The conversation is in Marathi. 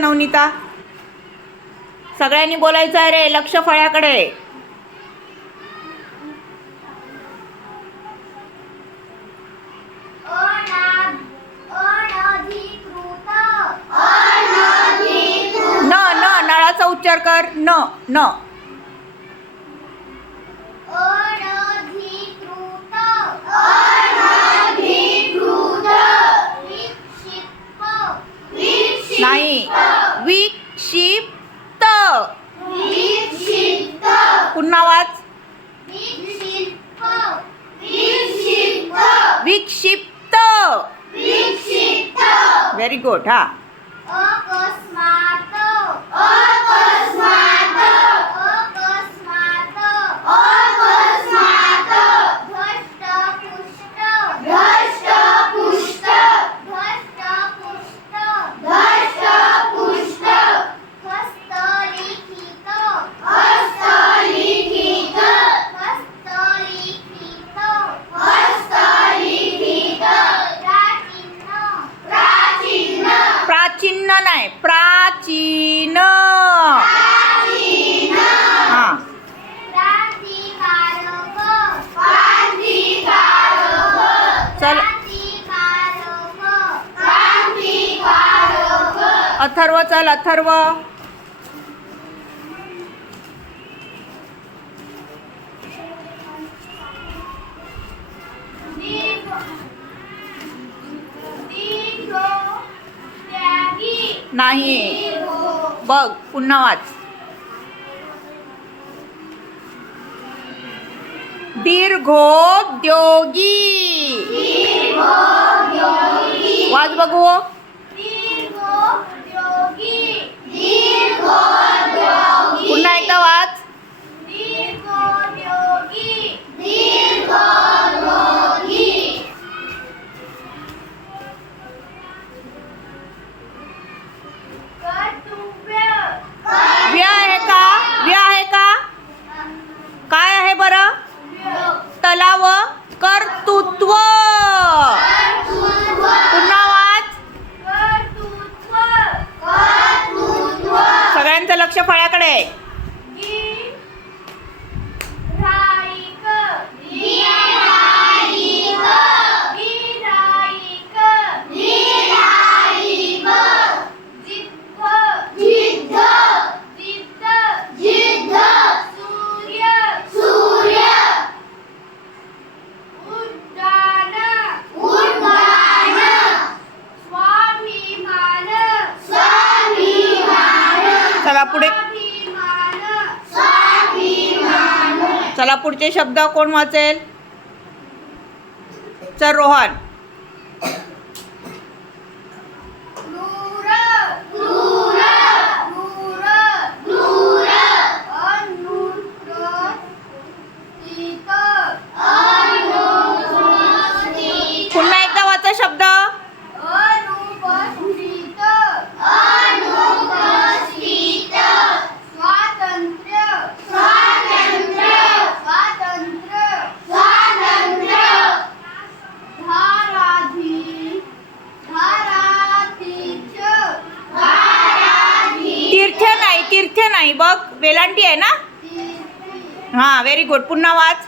नवनीता. सगळ्यांनी बोलायचं आहे रे, लक्ष फळ्याकडे. न न नळाचा उच्चार कर. न न नाही. विक्षिप्त. पुन्हा वाच. विक्षिप्त. Very good. हा. प्राचीन नाही, प्राचीन. हां. चल अथर्व, चल अथर्व. नाही. बघ पुन्हा वाच. दीर्घोद्योगी. वाच बघू. पुन्हा एकदा वाच. व्य आहे का? व्य आहे का? काय आहे बरं? तलाव. कर्तृत्व. पुन्हा वाच. सगळ्यांचं लक्ष फळ्याकडे. चला पुढे. चला पुढचे शब्द कोण वाचेल? चल रोहन. पुन्हा एकदा वाचा शब्द. तीर्थ नाही, तीर्थ नाही. बघ वेलांटी आहे ना. हां व्हेरी गुड. पुन्हा वाच.